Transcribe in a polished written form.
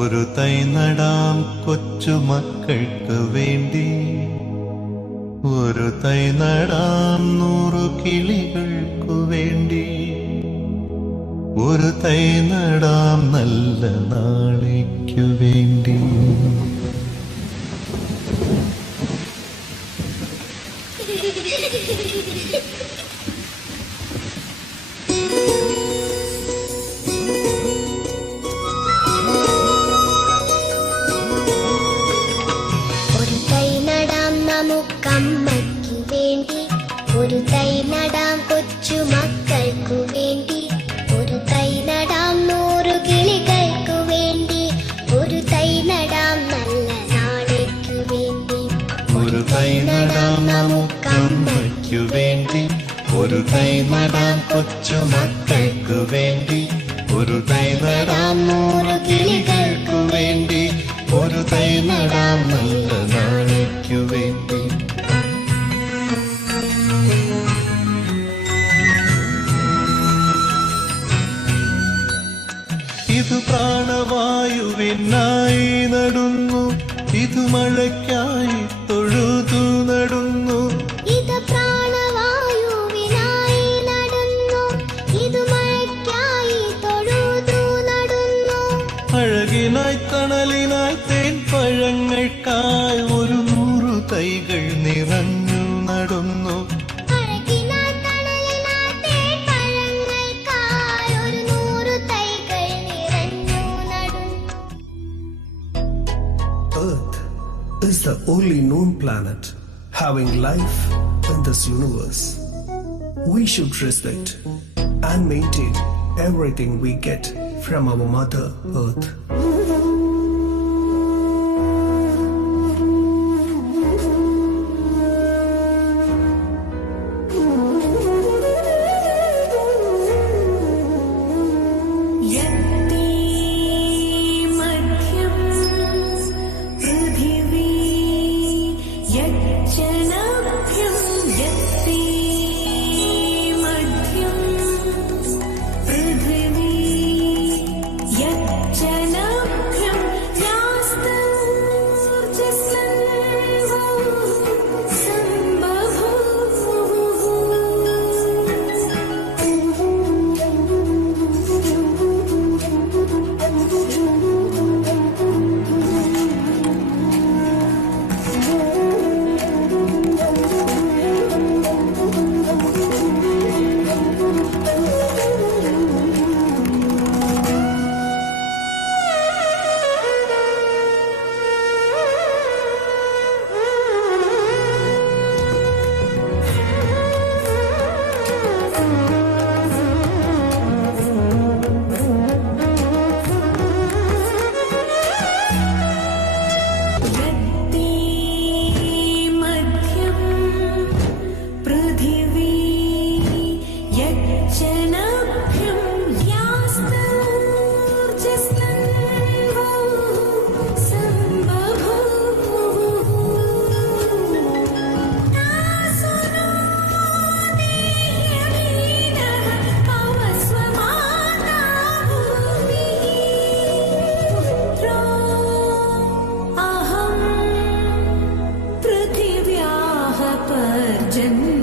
ഒരു തൈ നടാം കൊച്ചുമക്കൾക്ക് വേണ്ടി. ഒരു തൈ നടാം 100 കിളികൾക്കു വേണ്ടി. ഒരു തൈ നടാം നല്ല നാളേക്കു വേണ്ടി. നമുക്കമ്മയ്ക്കു വേണ്ടി. ഒരു തൈ നടാം കൊച്ചുമക്കൾക്കു വേണ്ടി. ഒരു തൈ നടാം 100 കിളികൾക്കു വേണ്ടി. ഒരു തൈ നടാം നല്ല നാളേക്കു വേണ്ടി. ഒരു തൈ നടാം നമുക്കമ്മയ്ക്കു വേണ്ടി. ഒരു തൈ നടാം കൊച്ചുമക്കൾക്കു വേണ്ടി. ഒരു തൈ നടാം 100 കിളികൾക്കു വേണ്ടി. ഒരു തൈ നടാം നല്ല നാളേക്കു വേണ്ടി. ഇത് പ്രാണവായുവിനായി നടുന്നു. ഇത് മഴയ്ക്കായി തൊഴുതു നടുന്നു. ഇത് പ്രാണവായുവിനായി നടുന്നു. ഇത് മഴയ്ക്കായി തൊഴുതു നടുന്നു. അഴകിനായി തണലിനായി തേൻ പഴങ്ങൾക്കായി 100 തൈകൾ നിറഞ്ഞു നടുന്നു. Earth is the only known planet having life in this universe. We should respect and maintain everything we get from our Mother Earth. जन्म